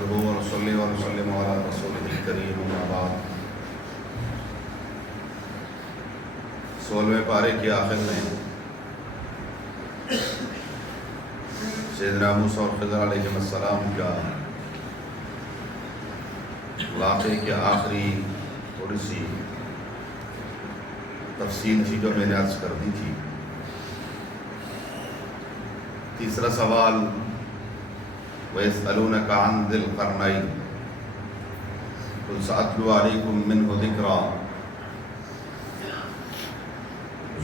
نحمده ونصلي ونسلم على رسوله الكريم اما بعد. 16ویں پارے کی آخر میں سیدنا موسیٰ اور خضر علیہ السلام کا واقعے کی آخری تھوڑی سی تفصیل تھی جو میں نے عرض کر دی تھی. تیسرا سوال وَيَسْأَلُونَكَ عَنْ ذِي الْقَرْنَيْنِ قُلْ سَأَتْلُو عَلَيْكُمْ مِنْهُ ذِكْرًا.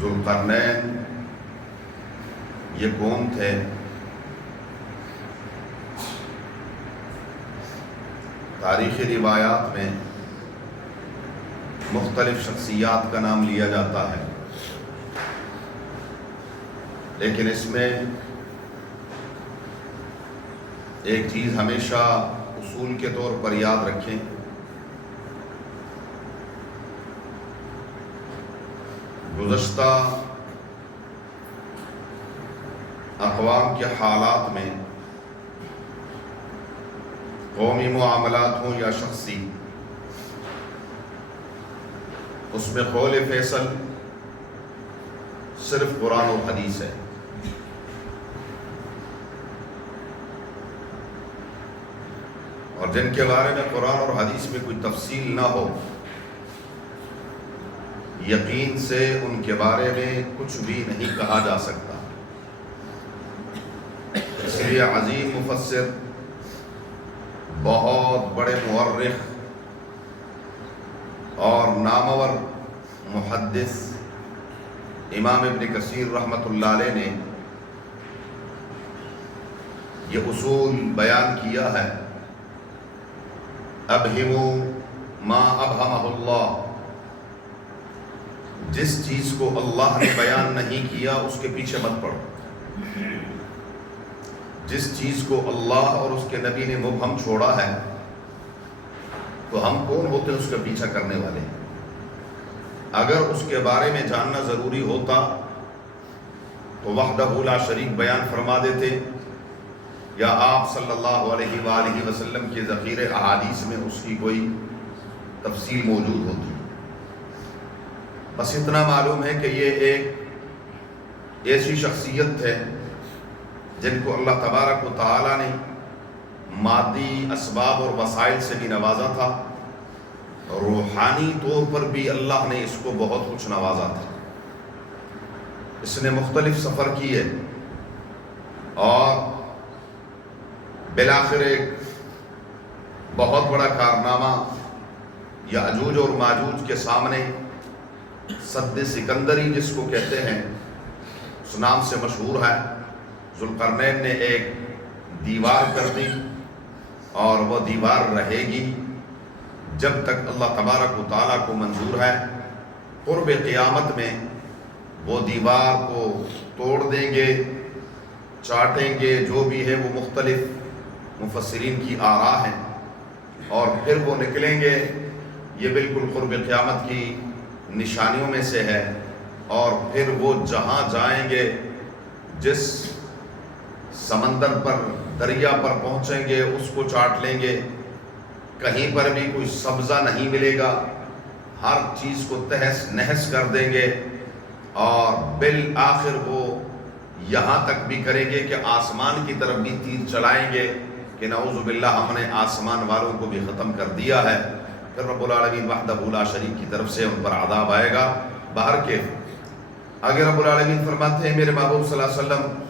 ذوالقرنین یہ کون تھے؟ تاریخی روایات میں مختلف شخصیات کا نام لیا جاتا ہے، لیکن اس میں ایک چیز ہمیشہ اصول کے طور پر یاد رکھیں، گزشتہ اقوام کے حالات میں قومی معاملات ہوں یا شخصی، اس میں قول فیصل صرف قرآن و حدیث ہے. اور جن کے بارے میں قرآن اور حدیث میں کوئی تفصیل نہ ہو، یقین سے ان کے بارے میں کچھ بھی نہیں کہا جا سکتا. اس لیے عظیم مفسر، بہت بڑے مورخ اور نامور محدث امام ابن کثیر رحمۃ اللہ علیہ نے یہ اصول بیان کیا ہے. ابہموا ما ابہمہ اللہ، جس چیز کو اللہ نے بیان نہیں کیا اس کے پیچھے مت پڑو. جس چیز کو اللہ اور اس کے نبی نے مبہم چھوڑا ہے تو ہم کون ہوتے ہیں اس کا پیچھا کرنے والے؟ اگر اس کے بارے میں جاننا ضروری ہوتا تو وحدہ لا شریک بیان فرما دیتے، یا آپ صلی اللہ علیہ وآلہ وسلم کے ذخیرے احادیث میں اس کی کوئی تفصیل موجود ہوتی. بس اتنا معلوم ہے کہ یہ ایک ایسی شخصیت ہے جن کو اللہ تبارک و تعالیٰ نے مادی اسباب اور وسائل سے بھی نوازا تھا، روحانی طور پر بھی اللہ نے اس کو بہت کچھ نوازا تھا. اس نے مختلف سفر کیے اور بالآخر ایک بہت بڑا کارنامہ یاجوج اور ماجوج کے سامنے سد سکندری جس کو کہتے ہیں اس نام سے مشہور ہے. ذوالقرنین نے ایک دیوار کر دی اور وہ دیوار رہے گی جب تک اللہ تبارک و تعالیٰ کو منظور ہے. قرب قیامت میں وہ دیوار کو توڑ دیں گے، چاٹیں گے، جو بھی ہے وہ مختلف مفسرین کی آراء ہیں، اور پھر وہ نکلیں گے. یہ بالکل قرب قیامت کی نشانیوں میں سے ہے. اور پھر وہ جہاں جائیں گے، جس سمندر پر، دریا پر پہنچیں گے، اس کو چاٹ لیں گے. کہیں پر بھی کوئی سبزہ نہیں ملے گا، ہر چیز کو تہس نہس کر دیں گے. اور بالآخر وہ یہاں تک بھی کریں گے کہ آسمان کی طرف بھی تیر چلائیں گے کہ نعوذ باللہ ہم نے آسمان والوں کو بھی ختم کر دیا ہے. پھر رب العالمین وحدہ لا شریک کی طرف سے ان پر عذاب آئے گا. باہر کے آگے رب العالمین فرماتے ہیں میرے محبوب صلی اللہ علیہ وسلم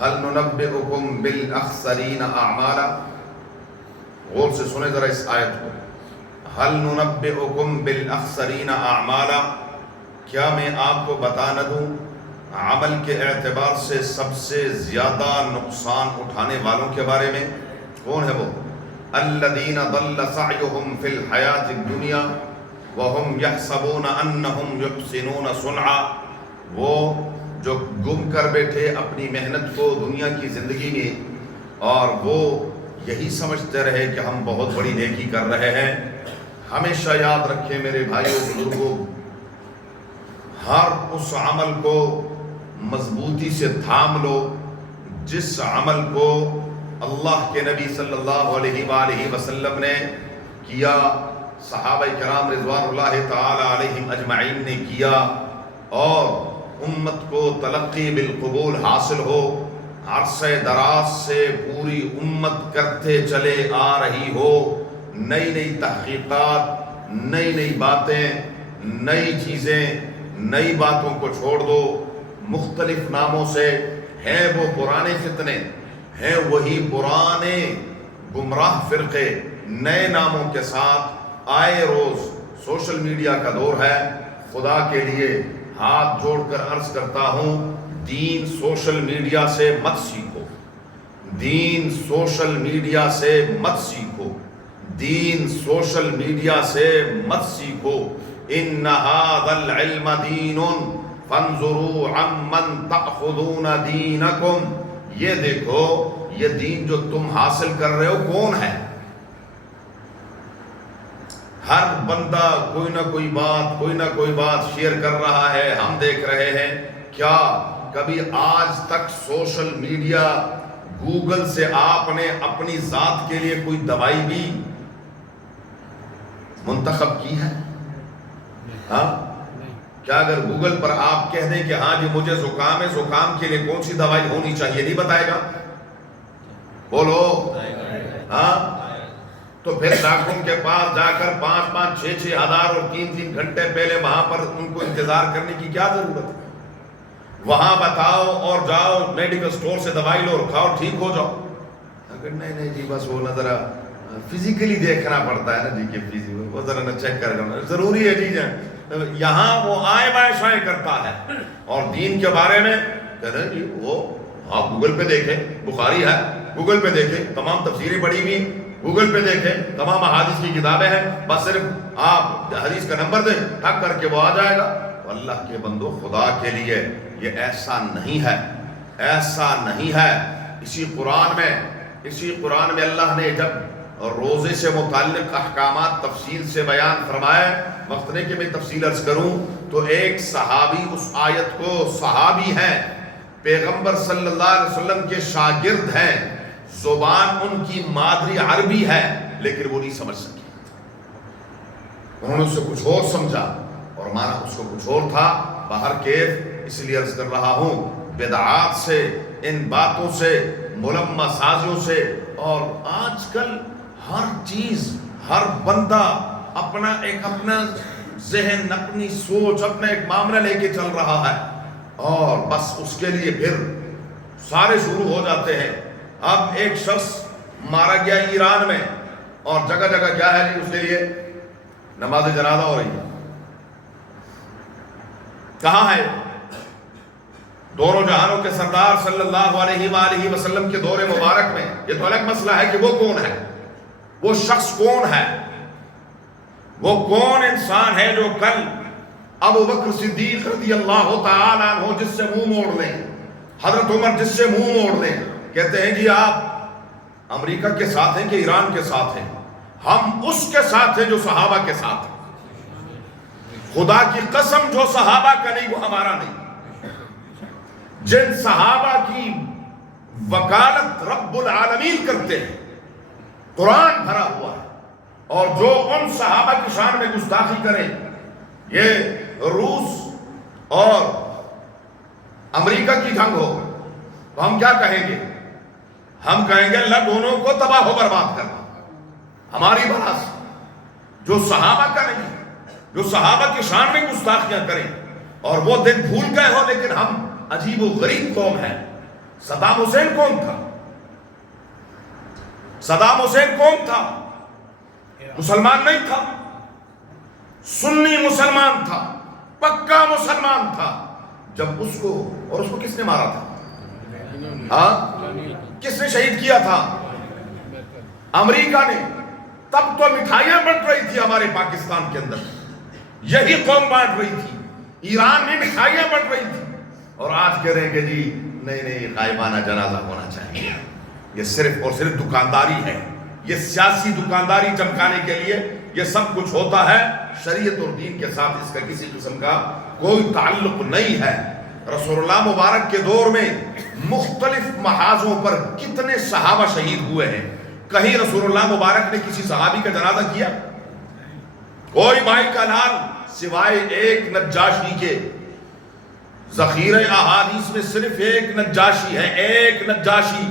هل ننبئکم بالاخسرین اعمالا. غور سے سنیں ذرا اس آیت کو. هل ننبئکم بالاخسرین اعمالا، کیا میں آپ کو بتا نہ دوں عمل کے اعتبار سے سب سے زیادہ نقصان اٹھانے والوں کے بارے میں؟ کون ہے وہ؟ الذین ضل سعیہم فی الحیاۃ الدنیا وہم یحسبون انہم یحسنون صنعا. وہ جو گم کر بیٹھے اپنی محنت کو دنیا کی زندگی میں، اور وہ یہی سمجھتے رہے کہ ہم بہت بڑی نیکی کر رہے ہیں. ہمیشہ یاد رکھیں میرے بھائیوں بزرگوں، ہر اس عمل کو مضبوطی سے تھام لو جس عمل کو اللہ کے نبی صلی اللہ علیہ وآلہ وسلم نے کیا، صحابہ کرام رضوان اللہ تعالی علیہم اجمعین نے کیا، اور امت کو تلقی بالقبول حاصل ہو، عرصہ دراز سے پوری امت کرتے چلے آ رہی ہو، نئی نئی تحقیقات، نئی نئی باتیں، نئی چیزیں، نئی باتوں کو چھوڑ دو، مختلف ناموں سے ہیں وہ پرانے فتنے، ہیں وہی پرانے گمراہ فرقے، نئے ناموں کے ساتھ آئے روز۔ سوشل میڈیا کا دور ہے، خدا کے لیے ہاتھ جوڑ کر عرض کرتا ہوں، دین سوشل میڈیا سے مت سیکھو، دین سوشل میڈیا سے مت سیکھو، دین سوشل میڈیا سے مت سیکھو۔ ان ھذا العلم دین فانظروا عمن تأخذون دینکم، یہ دیکھو یہ دین جو تم حاصل کر رہے ہو کون ہے۔ ہر بندہ کوئی نہ کوئی بات شیئر کر رہا ہے، ہم دیکھ رہے ہیں۔ کیا کبھی آج تک سوشل میڈیا، گوگل سے آپ نے اپنی ذات کے لیے کوئی دوائی بھی منتخب کی ہے؟ ہاں، کیا اگر گوگل پر آپ کہہ دیں کہ ہاں جی مجھے زکام ہے، زکام کے لیے کون سی دوائی ہونی چاہیے، نہیں بتائے گا؟ بولو ہاں۔ تو پھر ڈاکٹروں کے پاس جا کر 5-5، 6-6 ہزار اور 3-3 گھنٹے پہلے وہاں پر ان کو انتظار کرنے کی کیا ضرورت ہے؟ وہاں بتاؤ اور جاؤ میڈیکل سٹور سے دوائی لو اور کھاؤ، ٹھیک ہو جاؤ۔ اگر نہیں جی بس وہ ذرا فزیکلی دیکھنا پڑتا ہے نا جی، کہ وہ ذرا نہ چیک کر لینا ضروری ہے جی۔ یہاں وہ آئے بائیں شائیں کرتا ہے، اور دین کے بارے میں کہتے ہیں جی وہ آپ گوگل پہ دیکھیں، بخاری ہے گوگل پہ دیکھیں، تمام تفسیریں پڑھی ہوئی گوگل پہ دیکھیں، تمام احادیث کی کتابیں ہیں، بس صرف آپ حدیث کا نمبر دیں، ٹھک کر کے وہ آ جائے گا۔ اللہ کے بندو، خدا کے لیے یہ ایسا نہیں ہے، ایسا نہیں ہے۔ اسی قرآن میں اللہ نے جب روزے سے متعلق احکامات تفصیل سے بیان فرمائے، وقت نہیں کہ میں تفصیل عرض کروں، تو ایک صحابی اس آیت کو، صحابی ہیں، پیغمبر صلی اللہ علیہ وسلم کے شاگرد ہیں، زبان ان کی مادری عربی ہے لیکن وہ نہیں سمجھ سکے، انہوں نے اس سے کچھ اور سمجھا اور مانا اس کو کچھ اور تھا۔ باہر کیف اس لیے عرض کر رہا ہوں، بدعات سے، ان باتوں سے، ملمہ سازیوں سے، اور آج کل ہر چیز، ہر بندہ اپنا ذہن، اپنی سوچ، اپنا ایک معاملہ لے کے چل رہا ہے، اور بس اس کے لیے پھر سارے شروع ہو جاتے ہیں۔ اب ایک شخص مارا گیا ایران میں، اور جگہ جگہ کیا ہے جی اس کے لیے نماز جنازہ ہو رہی ہے۔ کہاں ہے؟ دونوں جہانوں کے سردار صلی اللہ علیہ وآلہ وسلم کے دور مبارک میں۔ یہ تو الگ مسئلہ ہے کہ وہ کون ہے، وہ شخص کون ہے، وہ کون انسان ہے جو کل ابو بکر صدیق رضی اللہ تعالی عنہ جس سے منہ موڑ لیں، حضرت عمر جس سے منہ موڑ لیں، کہتے ہیں جی آپ امریکہ کے ساتھ ہیں کہ ایران کے ساتھ ہیں؟ ہم اس کے ساتھ ہیں جو صحابہ کے ساتھ ہیں۔ خدا کی قسم، جو صحابہ کا نہیں وہ ہمارا نہیں۔ جن صحابہ کی وکالت رب العالمین کرتے ہیں، قرآن بھرا ہوا ہے، اور جو ان صحابہ کی شان میں گستاخی کریں، یہ روس اور امریکہ کی جنگ ہو تو ہم کیا کہیں گے؟ ہم کہیں گے اللہ دونوں کو تباہ و برباد کرنا۔ ہماری بات جو صحابہ کا نہیں، جو صحابہ کی شان میں گستاخیاں کریں، اور وہ دن بھول گئے ہو، لیکن ہم عجیب و غریب قوم ہے۔ صدام حسین کون تھا؟ صدام حسین کون تھا؟ مسلمان نہیں تھا، سنی مسلمان تھا، پکا مسلمان تھا۔ جب اس کو کس نے مارا تھا؟ کس نے شہید کیا تھا؟ امریکہ نے۔ تب تو مٹھائیاں بنٹ رہی تھی ہمارے پاکستان کے اندر، یہی قوم بانٹ رہی تھی، ایران میں مٹھائیاں بنٹ رہی تھی، اور آج کہہ رہے ہیں کہ جی نہیں غائبانہ جنازہ ہونا چاہیے۔ یہ صرف اور صرف دکانداری ہے، یہ سیاسی دکانداری چمکانے کے لیے یہ سب کچھ ہوتا ہے، شریعت اور دین کے ساتھ اس کا کسی قسم کا کوئی تعلق نہیں ہے۔ رسول اللہ مبارک کے دور میں مختلف محاذوں پر کتنے صحابہ شہید ہوئے ہیں. کہیں رسول اللہ مبارک نے کسی صحابی کا جنازہ کیا؟ کوئی مائی کا لال سوائے ایک نجاشی کے. ذخیرہ احادیث میں صرف ایک نجاشی ہے، ایک نجاشی.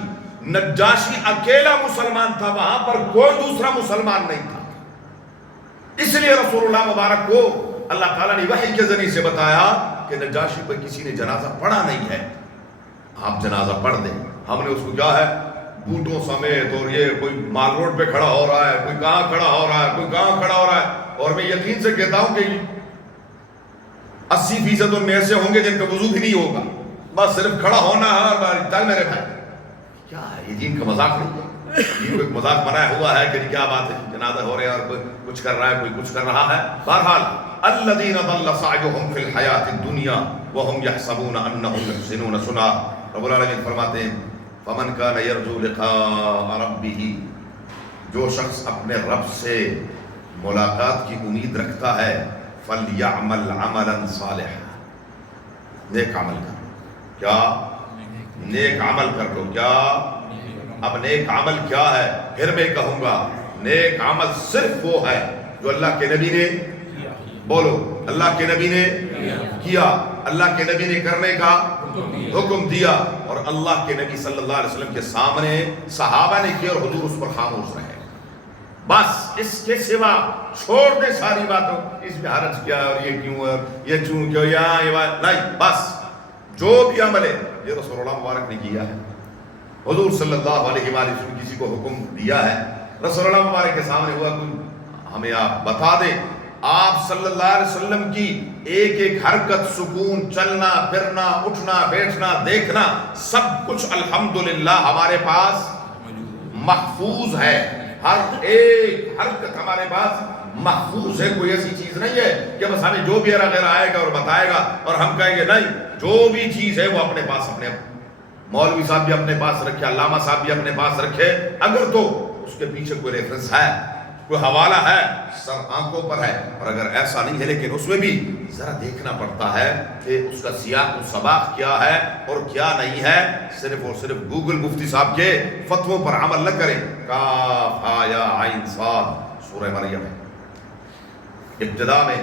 نجاشی اکیلا مسلمان تھا، وہاں پر کوئی دوسرا مسلمان نہیں تھا. اس لیے رسول اللہ مبارک کو اللہ تعالیٰ نے وحی کے ذریعے سے بتایا کہ نجاشی پر کسی نے جنازہ پڑھا نہیں ہے، آپ جنازہ پڑھ دیں. ہم نے اس کو کیا ہے بوٹوں سمیت، اور یہ کوئی مال روڈ پہ کھڑا ہو رہا ہے، کوئی کہاں کھڑا ہو رہا ہے، کوئی کہاں کھڑا ہو رہا ہے. اور میں یقین سے کہتا ہوں کہ 80% ان میں ایسے ہوں گے جن کا وضو بھی نہیں ہوگا، بس صرف کھڑا ہونا ہے. اور چل میرے بھائی، کیا ہے یہ دین کا مذاق نہیں ہے؟ دین کو ایک مذاق بنایا ہوا ہے کہ کیا بات ہے، جنازہ ہو رہے ہیں اور کوئی کچھ کر رہا ہے، کوئی کچھ کر رہا ہے. بہرحال الذین ضل سعیہم فی الحیاۃ الدنیا وہم یحسبون انہم یحسنون صنعا. رب العالمین فرماتے ہیں فمن کان یرجو لقاء ربہ، جو شخص اپنے رب سے ملاقات کی امید رکھتا ہے، فلیعمل عملا صالحا، نیک عمل کر لو. کیا نیک عمل کر لو؟ کیا؟ اب نیک عمل کیا ہے؟ پھر میں کہوں گا نیک عمل صرف وہ ہے جو اللہ کے نبی نے، بولو اللہ کے نبی نے کیا، اللہ کے نبی نے کرنے کا حکم دیا، اور اللہ کے نبی صلی اللہ علیہ وسلم کے سامنے صحابہ نے کیا اور حضور اس پر خاموش رہے. بس اس کے سوا چھوڑ دے ساری باتوں، اس میں حرج کیا اور یہ کیوں ہے، یہ چون کیوں، یہ بات نہیں. بس جو بھی عمل ہے یہ رسول اللہ مبارک نے کیا ہے، حضور صلی اللہ علیہ وآلہ وسلم کسی کو حکم دیا ہے، رسول اللہ مبارک کے سامنے ہوا کوئی ہمیں آپ بتا دیں. آپ صلی اللہ علیہ وسلم کی ایک ایک حرکت، سکون، چلنا پھرنا، اٹھنا بیٹھنا، دیکھنا، سب کچھ الحمدللہ ہمارے پاس محفوظ ہے. ہر ایک حرکت ہمارے پاس محفوظ ہے. کوئی ایسی چیز نہیں ہے کہ بس ہمیں جو بھی غیر آئے گا اور بتائے گا اور ہم کہیں گے نہیں. جو بھی چیز ہے وہ اپنے پاس، اپنے مولوی صاحب بھی اپنے پاس رکھے، علامہ صاحب بھی اپنے پاس رکھے. اگر تو اس کے پیچھے کوئی ریفرنس ہے، کوئی حوالہ ہے، سر آنکھوں پر ہے. اور اگر ایسا نہیں ہے لیکن اس میں بھی ذرا دیکھنا پڑتا ہے کہ اس کا سیاق و سباق کیا ہے اور کیا نہیں ہے. صرف اور صرف گوگل مفتی صاحب کے فتووں پر عمل نہ کریں. کاف ہا یا عین صاد سورہ مریم ہے. ابتدا میں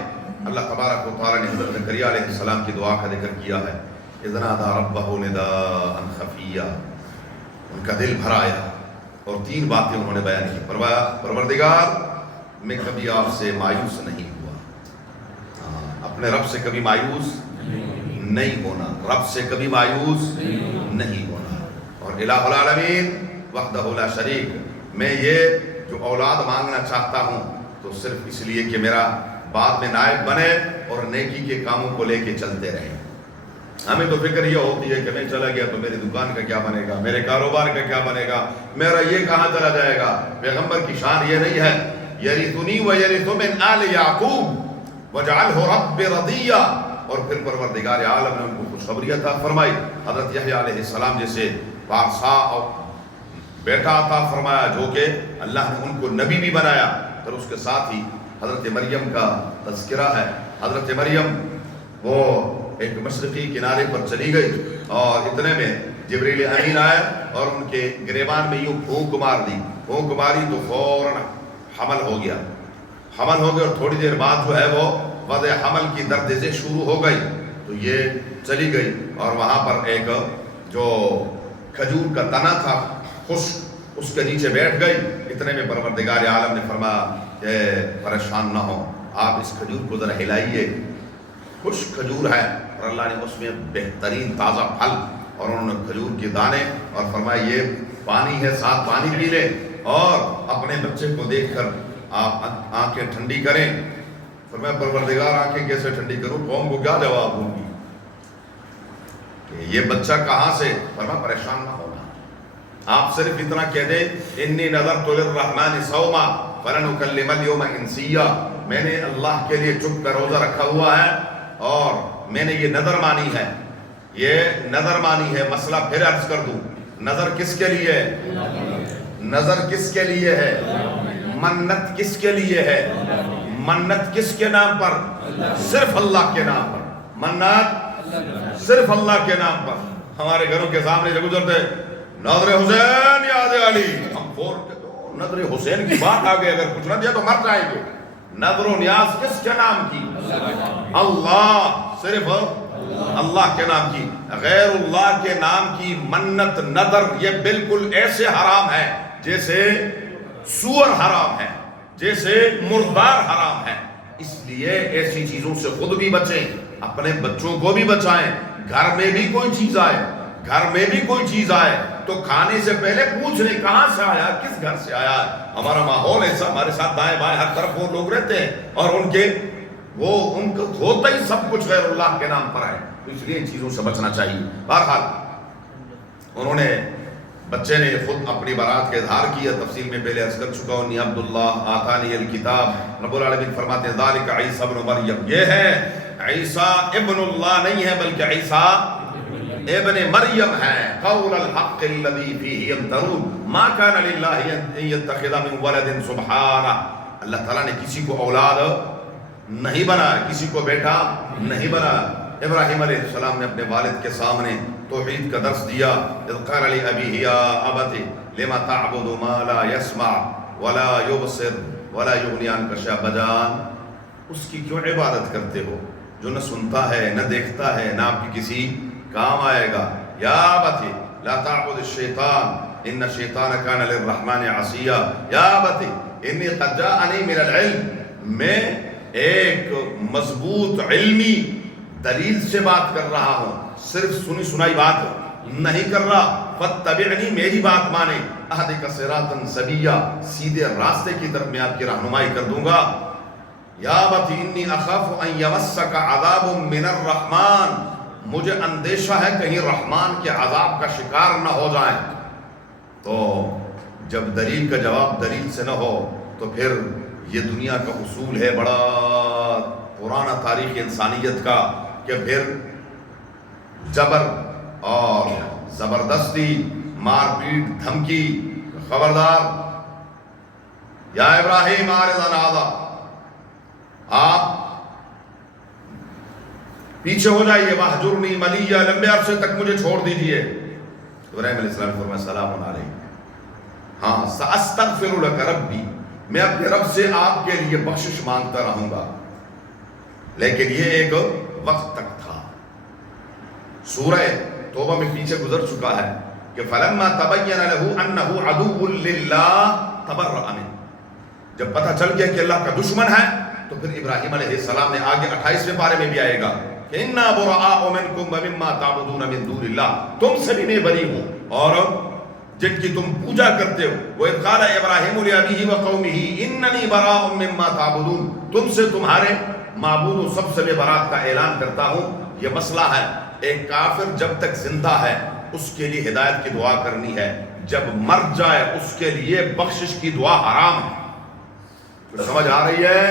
اللہ تبارک و تعالی نے حضرت زکریا علیہ السلام کی دعا کا ذکر کیا ہے. اذ نادى ربه نداء خفیا، ان کا دل بھر آیا اور 3 باتیں انہوں نے بیان کی. پروردگار میں کبھی آپ سے مایوس نہیں ہوا. اپنے رب سے کبھی مایوس نہیں ہونا، رب سے کبھی مایوس نہیں ہونا. اور الہ العالمین وحدہ لا شریک، میں یہ جو اولاد مانگنا چاہتا ہوں تو صرف اس لیے کہ میرا بعد میں نائب بنے اور نیکی کے کاموں کو لے کے چلتے رہیں. ہمیں تو فکر یہ ہوتی ہے کہ میں چلا گیا تو میری دکان کا کیا بنے گا، میرے کاروبار کا کیا بنے گا، میرا یہ کہاں چلا جائے گا. پیغمبر کی شان یہ نہیں ہے یرثنی ویرث من آل یعقوب واجعلہ رب رضیہ. اور پھر پروردگار عالم نے ان کو خوشخبری عطا فرمائی. حضرت یحییٰ علیہ السلام جیسے پارسا اور بیٹا عطا فرمایا جو کہ اللہ نے ان کو نبی بھی بنایا. پھر اس کے ساتھ ہی حضرت مریم کا تذکرہ ہے. حضرت مریم وہ ایک مشرقی کنارے پر چلی گئی اور اتنے میں جبریل امین آئے اور ان کے گریبان میں یوں پھونک مار دی. پھونک ماری تو فوراً حمل ہو گیا. حمل ہو گیا اور تھوڑی دیر بعد جو ہے وہ وضع حمل کی دردیں شروع ہو گئی. تو یہ چلی گئی اور وہاں پر ایک جو کھجور کا تنا تھا خشک، اس کے نیچے بیٹھ گئی. اتنے میں پروردگار عالم نے فرمایا کہ پریشان نہ ہو، آپ اس کھجور کو ذرا ہلائیے. خشک کھجور ہے اور اللہ نے اس میں بہترین تازہ پھل اور انہوں نے کھجور کے دانے اور فرمایا یہ پانی ہے، ساتھ پانی پی لیں اور اپنے بچے کو دیکھ کر آپ آنکھیں ٹھنڈی کریں. فرمایا پروردگار آنکھیں کیسے ٹھنڈی کروں، قوم کو کیا جواب دوں گی کہ یہ بچہ کہاں سے. فرمایا پریشان نہ ہونا، آپ صرف اتنا کہہ دیں انی نذرت للرحمن صوما فلن اکلم اليوم انسیا. میں نے اللہ کے لیے چپ کر روزہ رکھا ہوا ہے اور میں نے یہ نظر مانی ہے، یہ نظر مانی ہے. مسئلہ پھر عرض کر دوں، نظر کس کے لیے ہے؟ نظر کس کے لیے ہے؟ منت کس کے لیے ہے؟ منت کس کے نام پر؟ صرف اللہ کے نام پر. منت صرف اللہ کے نام پر. ہمارے گھروں کے سامنے جو گزرتے نظر حسین یاد علی, ہم فور نظر حسین کی بات آگے اگر کچھ نہ دیا تو مر جائیں گے. نظر و نیاز کس کے نام کی؟ اللہ, صرف اللہ کے نام کی. غیر اللہ کے نام کی منت نظر یہ بالکل ایسے حرام ہے جیسے سور حرام ہے, جیسے مردار حرام ہے. اس لیے ایسی چیزوں سے خود بھی بچیں, اپنے بچوں کو بھی بچائیں. گھر میں بھی کوئی چیز آئے تو کھانے سے پہلے پوچھ لیں کہاں سے آیا, کس گھر سے آیا. ہمارا ماحول ایسا, ہمارے ساتھ دائیں بائیں ہر طرف وہ لوگ رہتے ہیں اور ان کو ہوتا ہی سب کچھ غیر اللہ کے نام پر ہے. تو اس لیے ان چیزوں سے بچنا چاہیے. بہرحال بچے نے خود اپنی برات کا اظہار کیا. تفصیل میں پہلے عرض کر چکا ہوں. عبداللہ آتانی الکتاب, رب العالمین فرماتے ہیں ذالک عیسیٰ ابن مریم, یہ ہے عیسیٰ ابن اللہ نہیں ہے بلکہ عیسیٰ ابن مریم ہے. قول الحق الذی فیہ یمترون ما کان للہ ان یتخذ من ولد سبحانہ. اللہ تعالیٰ نے کسی کو اولاد نہیں بنا, کسی کو بیٹا نہیں بنا. ابراہیم علیہ السلام نے اپنے والد کے سامنے توحید کا درس دیا. اذ قال لأبیہ یا ابت لما تعبد ما لا يسمع ولا يبصر ولا یغنی عنک شیئا. بجان اس کی کیوں عبادت کرتے ہو جو نہ سنتا ہے نہ دیکھتا ہے نہ آپ کی کسی کام آئے گا. یا ابت لا تعبد الشیطان ان الشیطان کان للرحمن عصیا. یا ابت انی قد جاءنی من العلم, میں ایک مضبوط علمی دلیل سے بات کر رہا ہوں, صرف سنی سنائی بات نہیں کر رہا. فاتبعنی, میری بات مانے. اہدک صراطا سویا, سیدھے راستے کی طرف میں آپ کی رہنمائی کر دوں گا. یا ابت انی اخاف ان یمسک عذاب من الرحمن, مجھے اندیشہ ہے کہیں رحمان کے عذاب کا شکار نہ ہو جائیں. تو جب دلیل کا جواب دلیل سے نہ ہو تو پھر یہ دنیا کا اصول ہے بڑا پرانا تاریخ انسانیت کا کہ پھر جبر اور زبردستی, مار پیٹ, دھمکی, خبردار یا ابراہیم عارض هذا, آپ پیچھے ہو جائیے. وَاهْجُرْنِي مَلِيًّا, لمبے عرصے تک مجھے چھوڑ دیجئے. ابراہیم علیہ السلام نے فرمایا سلام علیکم, ہاں سأستغفر لك ربی, میں اپنے رب سے آپ کے لیے بخشش مانگتا رہوں گا. لیکن یہ ایک وقت تک تھا. سورہ توبہ میں پیچھے گزر چکا ہے کہ فَلَمَّا تَبَيَّنَ لَهُ أَنَّهُ عَدُوٌّ لِلَّهِ تَبَرَّأَ مِنْهُ, جب پتہ چل گیا کہ اللہ کا دشمن ہے تو پھر ابراہیم علیہ السلام نے آگے 28ویں پارے میں بھی آئے گا کہ إِنَّا بُرَآءُ مِنْكُمْ وَمِمَّا تَعْبُدُونَ مِنْ دُونِ اللَّهِ, تم سے بھی میں بری ہوں اور جن کی تم پوجا کرتے ہو. وَإِذْ قَالَ إِبْرَاهِيمُ لِأَبِيهِ وَقَوْمِهِ إِنَّنِي بَرَاءٌ مِّمَّا تَعْبُدُونَ, تم سے تمہارے معبود و سب سے میں برات کا اعلان کرتا ہوں. یہ مسئلہ ہے, ایک کافر جب تک زندہ ہے اس کے لیے ہدایت کی دعا کرنی ہے, جب مر جائے اس کے لیے بخشش کی دعا حرام ہے. کچھ سمجھ آ رہی ہے؟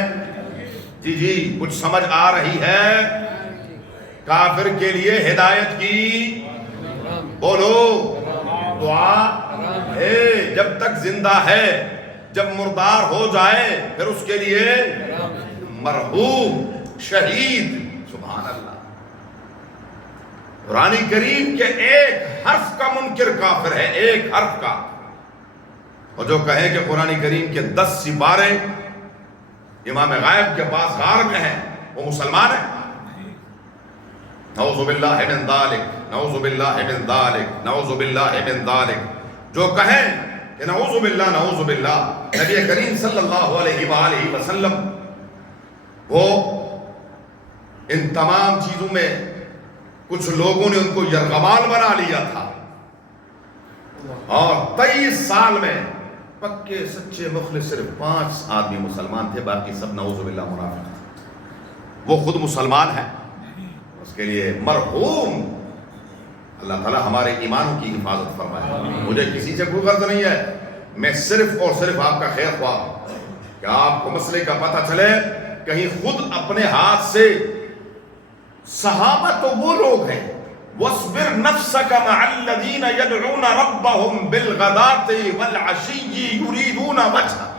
جی کچھ سمجھ آ رہی ہے؟ کافر کے لیے ہدایت کی بولو دعا ہے جب تک زندہ ہے, جب مردار ہو جائے پھر اس کے لیے مرحوم, شہید. سبحان اللہ. قرآن کریم کے ایک حرف کا منکر کافر ہے, ایک حرف کا. اور جو کہے کہ قرآن کریم کے 10 سپارے امام غائب کے پاس غار میں ہیں وہ مسلمان ہے. نعوذ باللہ من ذالک, نعوذ باللہ من ذالک, نعوذ باللہ من ذالک. جو کہیں کہ نعوذ باللہ نعوذ باللہ, نبی کریم صلی اللہ علیہ وآلہ وسلم وہ ان تمام چیزوں میں کچھ لوگوں نے ان کو یرغمال بنا لیا تھا اور 23 سال میں پکے سچے مخلص صرف 5 آدمی مسلمان تھے, باقی سب نعوذ باللہ منافق تھے. وہ خود مسلمان ہے, اس کے لیے مرحوم. اللہ تعالیٰ ہمارے ایمانوں کی حفاظت فرمائے. مجھے کسی سے کوئی غرض نہیں ہے, میں صرف اور صرف آپ کا خیر خواہ کہ آپ کو مسئلے کا پتہ چلے. کہیں خود اپنے ہاتھ سے, صحابہ تو وہ لوگ ہیں وَاصْبِرْ نَفْسَكَ مَعَ الَّذِينَ يَدْعُونَ رَبَّهُمْ بِالْغَدَاةِ وَالْعَشِيِّ يُرِيدُونَ وَجْهَهُ.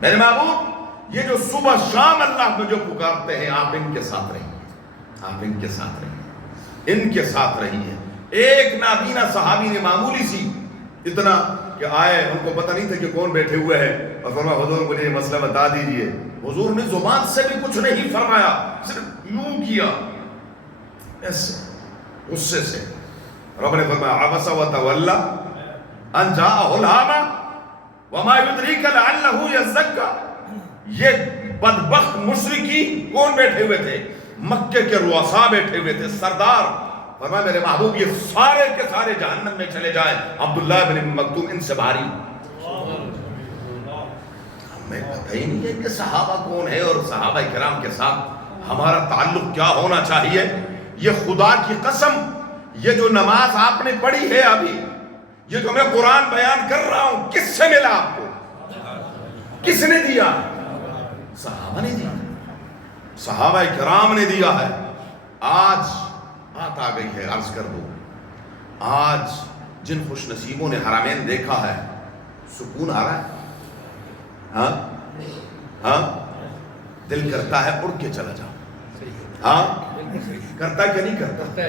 میرے محبوب, یہ جو صبح شام اللہ کو جو پکارتے ہیں آپ ان کے ساتھ رہیں. آپ ان کے ساتھ رہیے، ان کے ساتھ رہیے۔ ایک نابینا صحابی نے معمولی سی اتنا کہ آئے، ان کو پتہ نہیں تھا کہ کون بیٹھے ہوئے ہیں، اور فرمایا حضور مجھے یہ مسئلہ بتا دیجئے۔ حضور نے زبان سے بھی کچھ نہیں فرمایا، صرف یوں کیا ایسے غصے سے۔ رب نے فرمایا عبس وتولی ان جاءہ الأعمى وما يدریک لعلہ یزکیٰ۔ یہ بدبخت مشرکی کون بیٹھے ہوئے تھے؟ مکے کے رؤساء بیٹھے ہوئے تھے، سردار۔ فرمایا میرے محبوب یہ سارے کے سارے جہنم میں چلے جائیں، عبداللہ بن مکتوم ان سے بھاری۔ ہمیں پتہ ہی نہیں ہے کہ صحابہ کون ہے اور صحابہ کرام کے ساتھ ہمارا تعلق کیا ہونا چاہیے۔ یہ خدا کی قسم، یہ جو نماز آپ نے پڑھی ہے ابھی، یہ جو میں قرآن بیان کر رہا ہوں، کس سے ملا آپ کو؟ کس نے دیا؟ صحابہ نے دیا، صحابہ کرام نے دیا ہے۔ آج بات آ گئی ہے، عرض کر دو، آج جن خوش نصیبوں نے حرمین دیکھا ہے، سکون آ رہا ہے؟ ہاں ہاں، دل کرتا ہے اڑ کے چلا جاؤں؟ ہاں کرتا کہ نہیں کرتا؟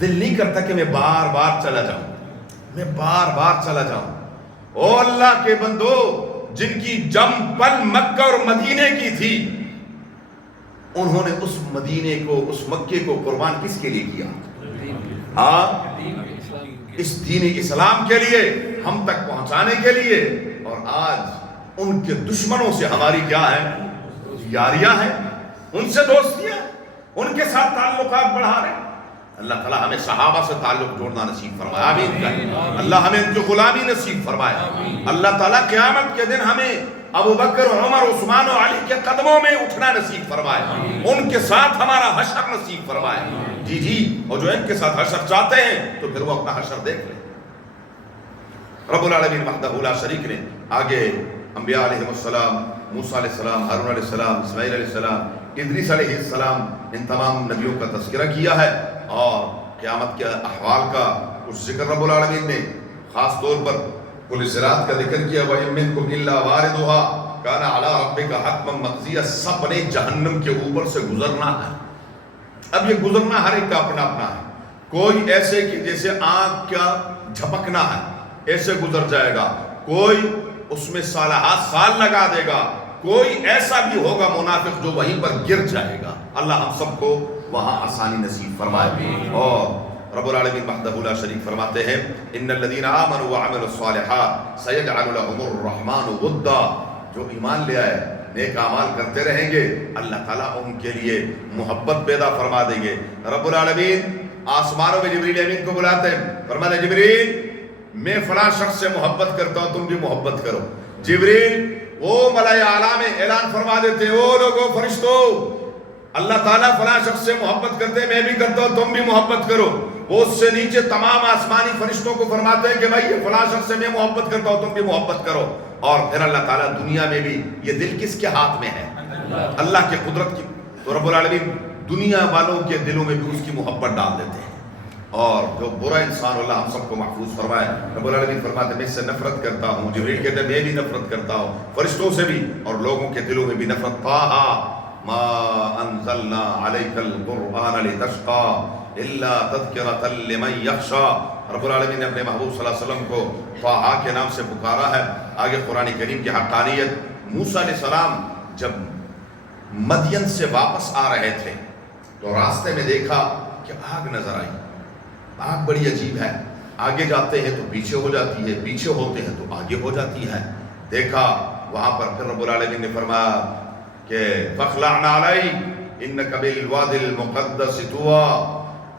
دل نہیں کرتا کہ میں بار بار چلا جاؤں، میں بار بار چلا جاؤں۔ او اللہ کے بندو، جن کی جم پل مکہ اور مدینے کی تھی، انہوں نے اس مدینے کو، اس مکے کو قربان کس کے لیے کیا؟ ہاں، اس دین اسلام کے لیے، ہم تک پہنچانے کے لیے۔ اور آج ان کے دشمنوں سے ہماری کیا ہے؟ یاریاں ہیں، ان سے دوستیاں، ان کے ساتھ تعلقات بڑھا رہے ہیں۔ اللہ تعالیٰ ہمیں صحابہ سے تعلق جوڑنا نصیب فرمائے، آمین۔ اللہ ہمیں ان کی غلامی نصیب فرمائے۔ اللہ تعالیٰ قیامت کے دن ہمیں ابو بکر اور عمر عثمان و علی کے قدموں میں اٹھنا نصیب فرمائے، ان کے ساتھ ہمارا حشر نصیب فرمائے۔ جی جی، اور جو ان کے ساتھ حشر چاہتے ہیں تو پھر وہ اپنا حشر دیکھ لیں۔ رب العالمین وحدہ لا شریک نے آگے انبیاء علیہ السلام، موسیٰ علیہ السلام، ہارون علیہ السلام، اسماعیل علیہ السلام، ادریس علیہ السلام، ان تمام نبیوں کا تذکرہ کیا ہے، اور قیامت کے احوال کا کچھ ذکر رب العالمین نے خاص طور پر پل صراط کا ذکر کیا۔ وَإِن مِّنكُمْ إِلَّا وَارِدُهَا كَانَ عَلَىٰ رَبِّكَ حَتْمًا مَّقْضِيًّا۔ سب نے جہنم کے اوپر سے گزرنا ہے۔ اب یہ گزرنا ہر ایک کا اپنا اپنا ہے، کوئی ایسے کہ جیسے آنکھ کا جھپکنا ہے ایسے گزر جائے گا، کوئی اس میں سالہات سال لگا دے گا، کوئی ایسا بھی ہوگا منافق جو وہیں پر گر جائے گا۔ اللہ ہم سب کو وہاں آسانی نصیب فرمائے۔ اور رب العالمین وحدہ لا شریک فرماتے ہیں ان الذین آمنوا وعملوا الصالحات سیجعل لهم الرحمن ودا۔ جو ایمان لے آئے، نیک اعمال کرتے رہیں گے، اللہ تعالیٰ ان کے لیے محبت پیدا فرما دیں گے۔ رب العالمین آسمانوں میں جبریل امین کو بلاتے ہیں، فرماتے ہیں جبریل میں فلاں شخص سے محبت کرتا ہوں، تم بھی محبت کرو۔ جبریل وہ ملائے اعلیٰ میں اعلان فرما دیتے ہیں، او لوگو فرشتو، اللہ تعالیٰ فلاں شخص سے محبت کرتے ہیں، میں بھی کرتا ہوں، تم بھی محبت کرو۔ وہ اس سے نیچے تمام آسمانی فرشتوں کو فرماتے ہیں کہ بھائی یہ فلاں شخص سے میں محبت کرتا ہوں، تم بھی محبت کرو۔ اور پھر اللہ تعالیٰ دنیا میں بھی، یہ دل کس کے ہاتھ میں ہے؟ اللہ کے قدرت کی۔ تو رب العالمین دنیا والوں کے دلوں میں بھی اس کی محبت ڈال دیتے ہیں، اور جو برا انسان، اللہ ہم سب کو محفوظ فرمائے۔ رب العالمین فرماتے ہیں میں اس سے نفرت کرتا ہوں، جبریل کہتے ہیں میں بھی نفرت کرتا ہوں، فرشتوں سے بھی اور لوگوں کے دلوں میں بھی نفرت۔ طٰہٰ ما انزلنا علیک القرآن لتشقیٰ الا تذکرۃ لمن یخشیٰ۔ رب العالمین نے اپنے محبوب صلی اللہ علیہ وسلم کو طٰہٰ کے نام سے پکارا ہے۔ آگے قرآن کریم کی حقانیت۔ موسیٰ علیہ السلام جب مدین سے واپس آ رہے تھے تو راستے میں دیکھا کہ آگ نظر آئی۔ آگ بڑی عجیب ہے، آگے جاتے ہیں تو پیچھے ہو جاتی ہے، پیچھے ہوتے ہیں تو آگے ہو جاتی ہے۔ دیکھا وہاں پر پھر رب العالمین نے فرمایا کہ فَاخْلَعْنَ عَلَيْكَ إِنَّكَ بِالْوَادِ الْمُقَدَّسِ طُوًى۔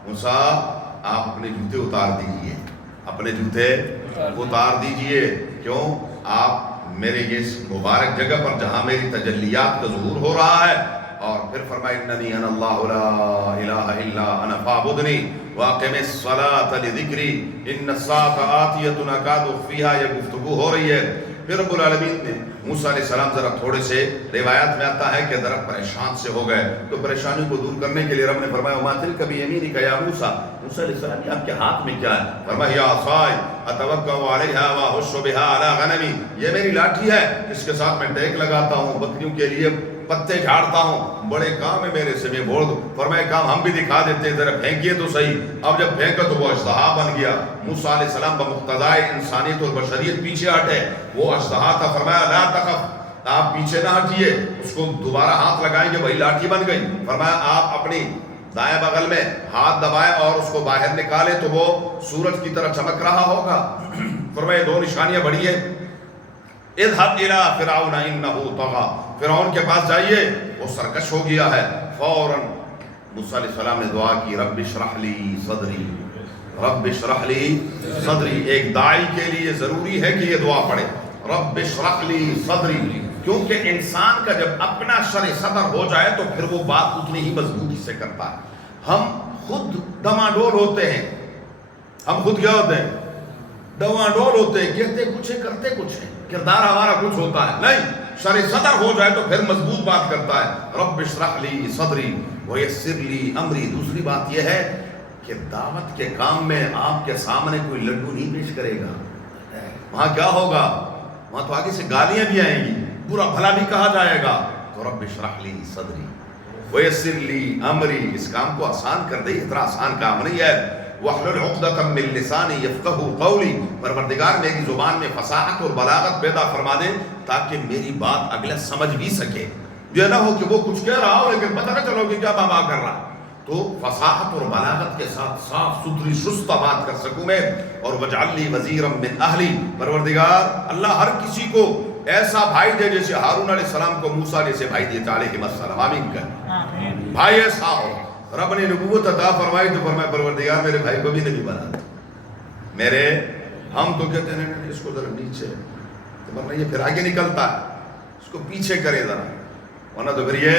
موسیٰ آپ اپنے جوتے اتار دیجئے، اپنے جوتے اتار دیجئے۔ کیوں؟ آپ میرے اس مبارک جگہ پر جہاں میری تجلیات کا ظہور ہو رہا ہے۔ اور پھر فرمایا اننی انا اللہ لا الہ الا انا فاعبدنی واقم الصلاۃ لذکری ان الساعۃ آتیۃ اکاد اخفیہا۔ یہ گفتگو ہو رہی ہے۔ پھر رب العالمین نے موسیٰ علیہ السلام ذرا تھوڑے سے روایات میں آتا ہے کہ ذرا پریشان سے ہو گئے، تو پریشانی کو دور کرنے کے لیے رب نے فرمایا وما تلک بیمینک یا موسیٰ۔ موسیٰ علیہ السلام یہ آپ کے ہاتھ میں کیا ہے؟ فرمایا یا عصای اتوکأ علیہا واحش بہا علی غنمی۔ یہ میری لاٹھی ہے، اس کے ساتھ میں ٹیک لگاتا ہوں، بکریوں کے لیے پتے جھاڑتا ہوں، بڑے کام ہے میرے سے، میں بول دوں۔ فرمایا کام ہم بھی دکھا دیتے ہیں، ذرا پھینکیے تو صحیح۔ اب جب پھینکا تو وہ اژدہا بن گیا۔ موسیٰ علیہ السلام بمقتضائے انسانیت اور بشریت پیچھے ہٹے، وہ اژدہا تھا۔ فرمایا لا تخف، آپ پیچھے نہ ہٹیے، اس کو دوبارہ ہاتھ لگائیں گے، وہی لاٹھی بن گئی۔ فرمایا آپ اپنی دائیں بغل میں ہاتھ دبائیں اور اس کو باہر نکالے تو وہ سورج کی طرح چمک رہا ہوگا۔ فرمایا دو نشانیاں بڑی ہیں، اذهب الى فرعون انه طغى، فرعون کے پاس جائیے، وہ سرکش ہو گیا ہے۔ فوراً موسیٰ علیہ السلام نے دعا کی، رب اشرح لی صدری، رب اشرح لی صدری۔ ایک داعی کے لیے ضروری ہے کہ یہ دعا پڑھے، رب اشرح لی صدری، کیونکہ انسان کا جب اپنا شرح صدر ہو جائے تو پھر وہ بات اتنی ہی مضبوطی سے کرتا ہے۔ ہم خود ڈماڈول ہوتے ہیں، ہم خود کیا ہوتے ہیں؟ ڈماڈول ہوتے ہیں، کہتے کچھ ہے کرتے کچھ ہے، کردار ہمارا کچھ ہوتا ہے نہیں۔ شرح صدر ہو جائے تو پھر مضبوط بات کرتا ہے، رب اشرح لی صدری ویسر لی امری۔ دوسری بات یہ ہے کہ دعوت کے کام میں آپ کے سامنے کوئی لڈو نہیں پیش کرے گا، وہاں کیا ہوگا؟ وہاں تو آگے سے گالیاں بھی آئیں گی، برا بھلا بھی کہا جائے گا۔ تو رب اشرح لی صدری ویسر لی امری، اس کام کو آسان کر دے، اتنا آسان کام نہیں ہے۔ وَاحْلُلْ عُقْدَةً مِّن لِّسَانِي يَفْقَهُوا قَوْلِي، پروردگار میری زبان میں فصاحت اور بلاغت پیدا فرما دے تاکہ میری بات اگلا سمجھ بھی سکے، یہ نہ ہو کہ وہ کچھ کہہ رہا ہو لیکن پتہ نہ چلو کہ کیا بابا کر رہا۔ تو فصاحت اور بلاغت کے ساتھ صاف ستھری شستہ بات کر سکوں میں۔ اور وَاجْعَل لِّي وَزِيرًا مِّنْ أَهْلِي، پروردگار اللہ ہر کسی کو ایسا بھائی دے جیسے ہارون علیہ السلام کو موسیٰ جیسے بھائی دیے علیہ السلام، آمین کر، بھائی ایسا ہو۔ رب نے نبوت عطا فرمائی تو فرمایا پروردگار میرے بھائی کو بھی نبی بنا دے میرے۔ ہم تو کہتے ہیں نہیں اس کو ذرا نیچے، ورنہ یہ پھر آگے نکلتا ہے، اس کو پیچھے کرے ذرا، ورنہ تو پھر یہ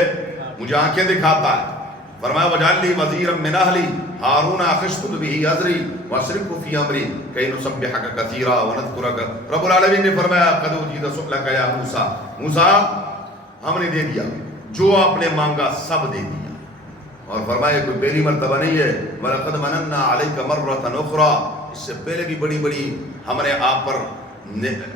مجھے آنکھیں دکھاتا ہے۔ فرمایا وَاجْعَل لِّي وَزِيرًا مِّنْ أَهْلِي هَارُونَ أَخِي اشْدُدْ بِهِ أَزْرِي وَأَشْرِكْهُ فِي أَمْرِي كَيْ نُسَبِّحَكَ كَثِيرًا وَنَذْكُرَكَ۔ رب العالمین نے فرمایا قَدْ أُوتِيتَ سُؤْلَكَ يَا موسیٰ، موسیٰ ہم نے دے دیا جو آپ نے مانگا، سب دے دیا۔ اور فرمایا کوئی پہلی مرتبہ نہیں ہے، وَلَقَدْ مَنَنَّا عَلَيْكَ مَرَّةً أُخْرَىٰ، اس سے پہلے بھی بڑی بڑی ہم نے آپ پر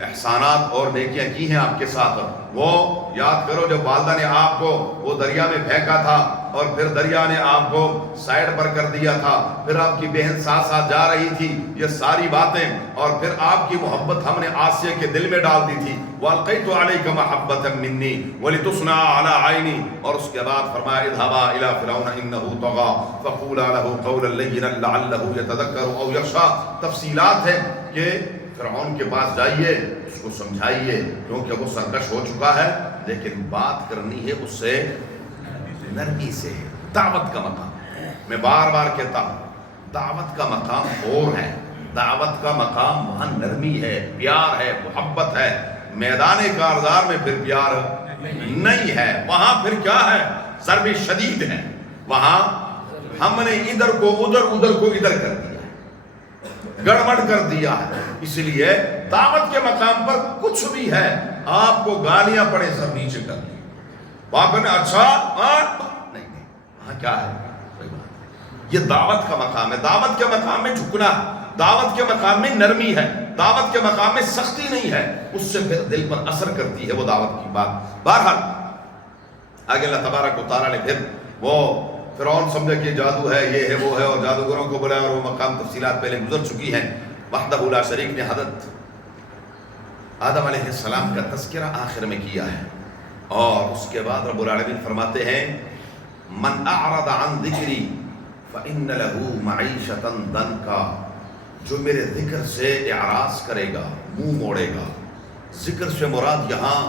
احسانات اور نیکیاں کی ہیں آپ کے ساتھ۔ وہ یاد کرو جب والدہ نے آپ کو وہ دریا میں پھینکا تھا اور پھر دریا نے آپ کو سائڈ پر کر دیا تھا، پھر آپ کی بہن ساتھ ساتھ جا رہی تھی، یہ ساری باتیں، اور پھر آپ کی محبت ہم نے آسیہ کے دل میں ڈال دی تھی۔ وَأَلْقَيْتُ عَلَيْكَ مَحَبَّةً مِّنِّي وَلِتُصْنَعَ عَلَىٰ عَيْنِي، اور اس کے بعد فرمایا اذْهَبَا إِلَىٰ فِرْعَوْنَ إِنَّهُ طَغَىٰ فَقُولَا لَهُ قَوْلًا لَّيِّنًا لَّعَلَّهُ يَتَذَكَّرُ أَوْ يَخْشَىٰ۔ تفصیلات ہیں کہ فرعون کے پاس جائیے، اس کو سمجھائیے کیونکہ وہ سرکش ہو چکا ہے، لیکن بات کرنی ہے اس سے نرمی سے۔ دعوت کا مقام، میں بار بار کہتا ہوں دعوت کا مقام اور ہے، دعوت کا مقام وہاں نرمی ہے، پیار ہے، محبت ہے۔ میدان کارزار میں پھر پیار نہیں ہے، وہاں پھر کیا ہے؟ ضرب شدید ہے، وہاں ہم نے ادھر کو ادھر، ادھر کو ادھر کر دیا، گڑبڑ کر دیا ہے۔ اس لیے دعوت کے مقام پر کچھ بھی ہے، آپ کو گالیاں پڑے سب نیچے کر لی، وہاں نے اچھا نہیں، وہاں کیا ہے؟ کوئی بات، یہ دعوت کا مقام ہے۔ دعوت کے مقام میں جھکنا، دعوت کے مقام میں نرمی ہے، دعوت کے مقام میں سختی نہیں ہے، اس سے پھر دل پر اثر کرتی ہے وہ دعوت کی بات۔ بہرحال آگے اللہ تبارک و تعالیٰ نے پھر وہ فرعون سمجھا کہ جادو ہے، یہ ہے، وہ ہے، اور جادوگروں کو بلایا، اور وہ مقام تفصیلات پہلے گزر چکی ہیں۔ وحدہ لا شریک نے حضرت آدم علیہ السلام کا تذکرہ آخر میں کیا ہے، اور اس کے بعد رب العالمین فرماتے ہیں من اعرض عن ذکری فإن له معیشۃ ضنکا، جو میرے ذکر سے اعراض کرے گا، منہ موڑے گا۔ ذکر سے مراد یہاں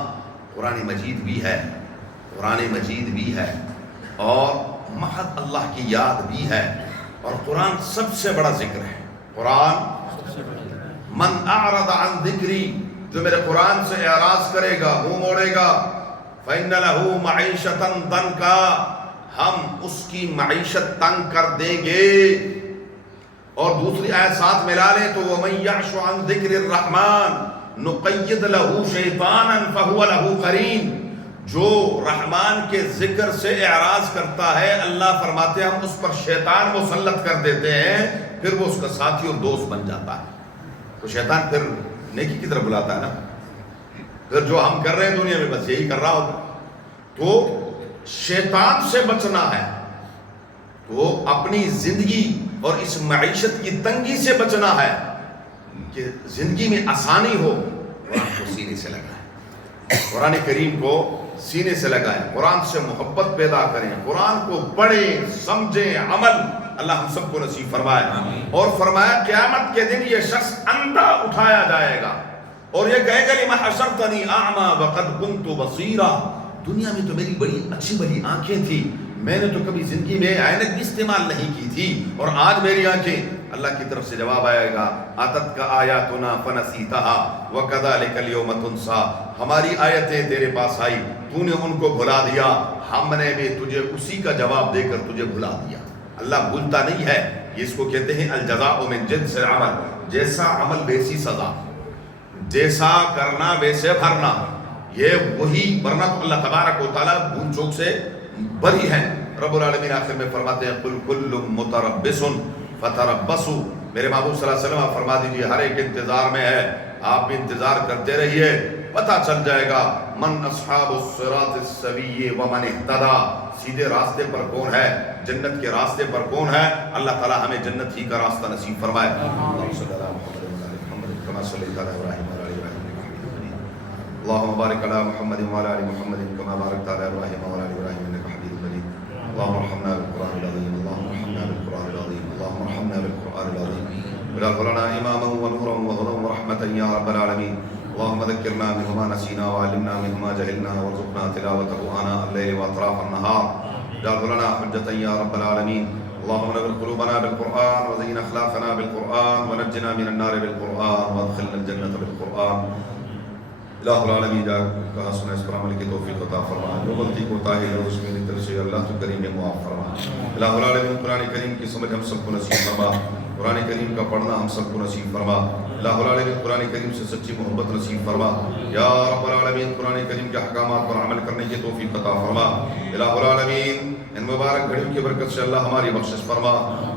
قرآن مجید بھی ہے، قرآن مجید بھی ہے، اور محض اللہ کی یاد بھی ہے، اور قرآن سب سے بڑا ذکر ہے۔ قرآن من اعرض عن ذکری، جو میرے قرآن سے اعراض کرے گا، منہ موڑے گا، فإن له معیشۃ ضنکا، ہم اس کی معیشت تنگ کر دیں گے۔ اور دوسری آیت ساتھ ملا لیں تو وَمَن يَعْشُ عَن ذِكْرِ الرَّحْمَٰنِ نُقَيِّضْ لَهُ شَيْطَانًا فَهُوَ لَهُ قَرِينٌ، جو رحمان کے ذکر سے اعراض کرتا ہے، اللہ فرماتے ہیں ہم اس پر شیطان مسلط کر دیتے ہیں، پھر وہ اس کا ساتھی اور دوست بن جاتا ہے۔ تو شیطان پھر نیکی کی طرف بلاتا ہے نا، پھر جو ہم کر رہے ہیں دنیا میں بس یہی کر رہا ہوتا۔ تو شیطان سے بچنا ہے، تو اپنی زندگی اور اس معیشت کی تنگی سے بچنا ہے کہ زندگی میں آسانی ہو، قرآن کو سینے سے لگائیں، قرآن کریم کو سینے سے لگائیں، قرآن سے محبت پیدا کریں، قرآن کو پڑھیں، سمجھیں، عمل اللہ ہم سب کو نصیب فرمائے۔ اور فرمایا قیامت کے دن یہ شخص اندھا اٹھایا جائے گا اور یہ کہے گا لما حشرتنی اعمی وقد کنت بصیرا، دنیا میں تو میری بڑی اچھی بڑی آنکھیں تھی، میں نے تو کبھی زندگی میں عینک بھی استعمال نہیں کی تھی، اور آج میری آنکھیں۔ اللہ کی طرف سے جواب آئے گا آتت کا آیاتنا فنسیتها وکذالک الیوم تنسا، ہماری آیتیں تیرے پاس آئی، تو نے ان کو بھلا دیا، ہم نے بھی تجھے اسی کا جواب دے کر تجھے بھلا دیا۔ اللہ بھولتا نہیں ہے، اس کو کہتے ہیں الجزاء من جنس العمل، جیسا عمل ویسی سزا، جیسا کرنا ویسے بھرنا، یہ وہی، ورنہ تو اللہ تبارک و تعالیٰ بھول چوک سے بری ہے۔ رب العالمین آخر میں فرماتے ہیں قل کل متربص فتربصوا، میرے محبوب صلی اللہ علیہ وسلم فرما دیجیے ہر ایک انتظار میں ہے، آپ بھی انتظار کرتے رہیے، پتہ چل جائے گا من اصحاب الصراط السوی ومن اہتدی، سیدھے راستے پر کون ہے، جنت کے راستے پر کون ہے۔ اللہ تعالی ہمیں جنت ہی کا راستہ نصیب فرمائے۔ اللہم صلی علی محمد وعلی محمد کما صلیت علی ابراہیم وعلی آل ابراہیم انک حمید مجید، اللہم بارک علی محمد وعلی آل محمد کما بارکت علی ابراہیم وعلی آل ابراہیم انک حمید مجید، اللہم ارحمنا بالقرآن العظیم، اللہم ارحمنا بالقرآن العظیم، اللہم ارحمنا بالقرآن العظیم، واجعله لنا اماما ونورا وهدى ورحمة يا رب العالمين، اللهم ذكرنا منه ما نسينا وعلمنا منه ما جهلنا وارزقنا تلاوته آناء الليل وأطراف النهار، واجعله لنا حجة يا رب العالمين، اللهم نور قلوبنا بالقرآن وزين أخلاقنا بالقرآن ونجنا من النار بالقرآن وادخلنا الجنة بالقرآن۔ الہ العالمین جا کہا سنا اس پر عمل کی توفیق عطا فرما، جو غلطی کو تاہی ہے اس میری طرف سے اللہ تو کریم معاف فرما۔ الہ العالمین قرآن کریم کی سمجھ ہم سب کو نصیب فرما، قرآن کریم کا پڑھنا ہم سب کو نصیب فرما۔ الہ العالمین قرآن کریم سے سچی محبت نصیب فرما۔ یا رب العالمین قرآن کریم کے احکامات پر عمل کرنے کی توفیق عطا فرما۔ الہ العالمین ان مبارک گھڑیوں کی برکت سے اللہ ہماری بخشش فرما،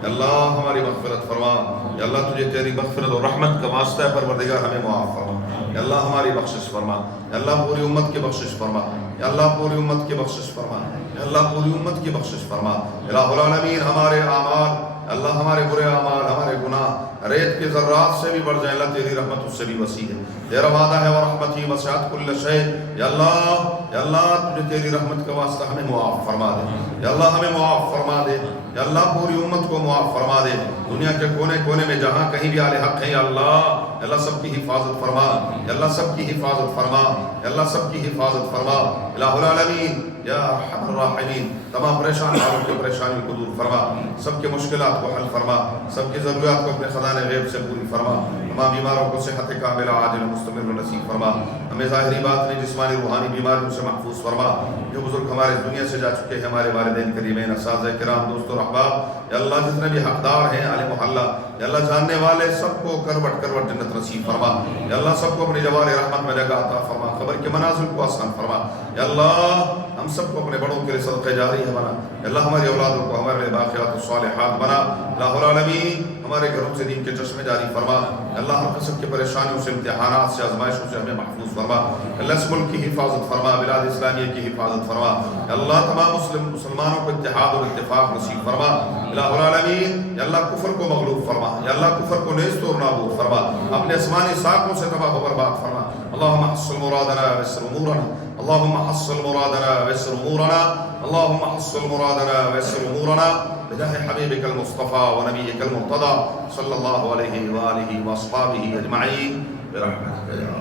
اللہ ہماری مغفرت فرما۔ یا اللہ تجھے تیری مغفرت اور رحمت کا واسطہ ہے پروردگار ہمیں معاف فرما۔ یا اللہ ہماری بخشش فرما، یا اللہ پوری امت کی بخشش فرما، یا اللہ پوری امت کی بخشش فرما، یا اللہ پوری امت کی بخشش فرما۔ الہ العالمین ہمارے اعمال، اللہ ہمارے برے اعمال، ہمارے گناہ ریت کے ذرات سے بھی بڑھ جائیں، اللہ تیری رحمت اس سے بھی وسیع ہے، تیرا وعدہ ہے ورحمتی وسعت کل شیء۔ یا اللہ تجھے تیری رحمت کا واسطہ ہمیں معاف فرما دے، یا اللہ ہمیں معاف فرما دے، یا اللہ پوری امت کو معاف فرما دے، دنیا کے کونے کونے میں جہاں کہیں بھی اہل حق ہیں یا اللہ سب کی حفاظت فرما، یا اللہ سب کی حفاظت فرما، یا اللہ سب کی حفاظت فرما۔ الہ العالمین یا ارحم الراحمین تمام پریشان حالوں کی پریشانیوں کو دور فرما، سب کے مشکلات کو حل فرما، سب کی ضروریات کو اپنے خزانے غیب سے پوری فرما، تمام بیماروں کو صحت کاملہ عاجل مستمر نصیب فرما، ہمیں ظاہری باطنی جسمانی روحانی بیماریوں سے محفوظ فرما۔ جو بزرگ ہمارے دنیا سے جا چکے ہیں، ہمارے والدین قریبین اساتذہ کرام دوست اور احباب، یا اللہ جتنے بھی حقدار ہیں اہل محلہ، یا اللہ جاننے والے سب کو کروٹ کروٹ جنت نصیب فرما، یا اللہ سب کو اپنی جوار رحمت میں جگہ عطا فرما، قبر کے منازل کو آسان فرما، یا اللہ ہم سب کو اپنے بڑوں کے لیے صدقہ جاری ہے بنا، یا اللہ ہماری اولادوں کو ہمارے لیے باقیات الصالحات بنا، الہ العالمین ہمارے گھروں سے دین کے چشمے جاری فرما، اللہ ہر قسم کی پریشانیوں سے امتحانات سے آزمائشوں سے ہمیں محفوظ فرما، اللہ اس ملک کی حفاظت فرما، بلاد اسلامیہ کی حفاظت فرما، اللہ تمام مسلمانوں کو اتحاد اور اتفاق نصیب فرما، الہ العالمین یا اللہ کفر کو مغلوب فرما، یا اللہ کفر کو نیست اور نابود فرما، اپنے آسمانی ساکھوں سے تباہ و برباد فرما۔ اللہم حصل مرادنا ویسر امورنا، اللہم حصل مرادنا ویسر امورنا، اللہم حصل مرادنا ویسر امورنا بجاہ حبیبک المصطفیٰ ونبیک المرتضی صلی اللہ علیہ وآلہ واصحابہ اجمعین برحمتک یا